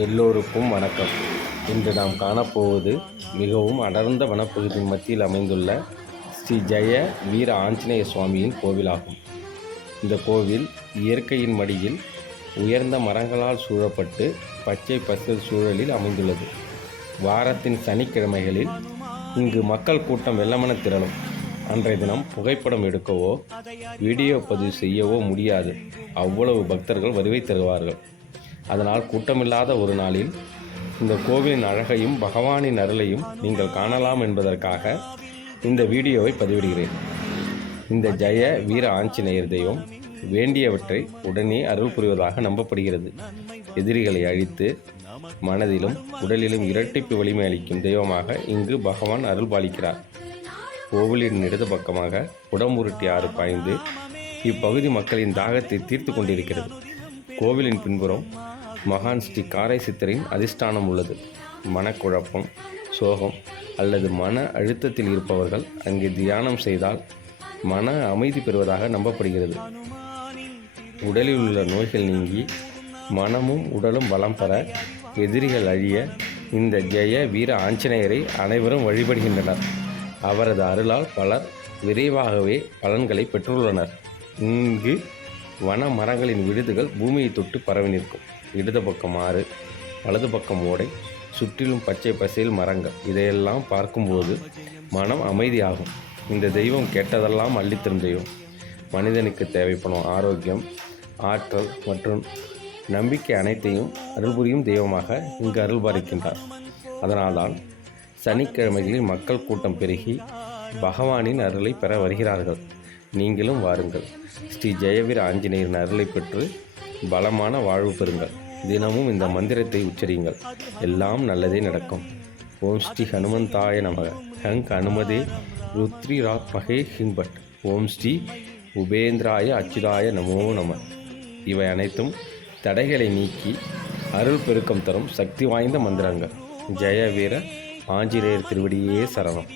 எல்லோருக்கும் வணக்கம். இன்று நாம் காணப்போவது மிகவும் அடர்ந்த வனப்பகுதியின் மத்தியில் அமைந்துள்ள ஸ்ரீ ஜெய வீர ஆஞ்சநேய சுவாமியின் கோவிலாகும். இந்த கோவில் இயற்கையின் மடியில் உயர்ந்த மரங்களால் சூழப்பட்டு பச்சை பசல் சூழலில் அமைந்துள்ளது. வாரத்தின் சனிக்கிழமைகளில் இங்கு மக்கள் கூட்டம் வெள்ளமென திரளும். அன்றைய தினம் புகைப்படம் எடுக்கவோ வீடியோ பதிவு செய்யவோ முடியாது. அவ்வளவு பக்தர்கள் வருகை தருவார்கள். அதனால் கூட்டமில்லாத ஒரு நாளில் இந்த கோவிலின் அழகையும் பகவானின் அருளையும் நீங்கள் காணலாம் என்பதற்காக இந்த வீடியோவை பதிவிடுகிறேன். இந்த ஜெய வீர ஆஞ்சநேயர் தெய்வம் வேண்டியவற்றை உடனே அருள் புரிவதாக நம்பப்படுகிறது. எதிரிகளை அழித்து மனதிலும் உடலிலும் இரட்டிப்பு வலிமை அளிக்கும் தெய்வமாக இங்கு பகவான் அருள் பாலிக்கிறார். கோவிலின் இடது பக்கமாக உடம்புருட்டி ஆறு பாய்ந்து இப்பகுதி மக்களின் தாகத்தை தீர்த்து கொண்டிருக்கிறது. கோவிலின் பின்புறம் மகான் ஸ்ரீ காரை சித்தரின் அதிஷ்டானம் உள்ளது. மனக்குழப்பம் சோகம் அல்லது மன அழுத்தத்தில் இருப்பவர்கள் அங்கே தியானம் செய்தால் மன அமைதி பெறுவதாக நம்பப்படுகிறது. உடலில் உள்ள நோய்கள் நீங்கி மனமும் உடலும் வளம் பெற எதிரிகள் அழிய இந்த ஜெய வீர ஆஞ்சநேயரை அனைவரும் வழிபடுகின்றனர். அவரது அருளால் பலர் விரைவாகவே பலன்களை பெற்றுள்ளனர். இங்கு வன மரங்களின் விடுதுகள் பூமியை தொட்டு பரவி நிற்கும். இடது பக்கம் ஆறு வலது பக்கம் ஓடை சுற்றிலும் பச்சை பசேல் மரங்கள். இதையெல்லாம் பார்க்கும்போது மனம் அமைதியாகும். இந்த தெய்வம் கேட்டதெல்லாம் அள்ளித்தரும் தெய்வம். மனிதனுக்கு தேவைப்படும் ஆரோக்கியம் ஆற்றல் மற்றும் நம்பிக்கை அனைத்தையும் அருள் புரியும் தெய்வமாக இங்கு அருள் பாலிக்கின்றார் அதனால்தான் சனிக்கிழமைகளில் மக்கள் கூட்டம் பெருகி பகவானின் அருளை பெற வருகிறார்கள். நீங்களும் வாருங்கள். ஸ்ரீ ஜெயவீர ஆஞ்சநேயரின் அருளை பெற்று பலமான வாழ்வு பெறுங்கள். தினமும் இந்த மந்திரத்தை உச்சரியுங்கள். எல்லாம் நல்லதே நடக்கும். ஓம் ஸ்ரீ ஹனுமந்தாய நமக. ஹங் அனுமதே ருத்ரி ராக் மகே ஹின்பட். ஓம் ஸ்ரீ உபேந்திராய அச்சுதாய நமோ நம. இவை அனைத்தும் தடைகளை நீக்கி அருள் பெருக்கம் தரும் சக்தி வாய்ந்த மந்திரங்கள். ஜெய வீர ஆஞ்சநேயர் திருவடியே சரணம்.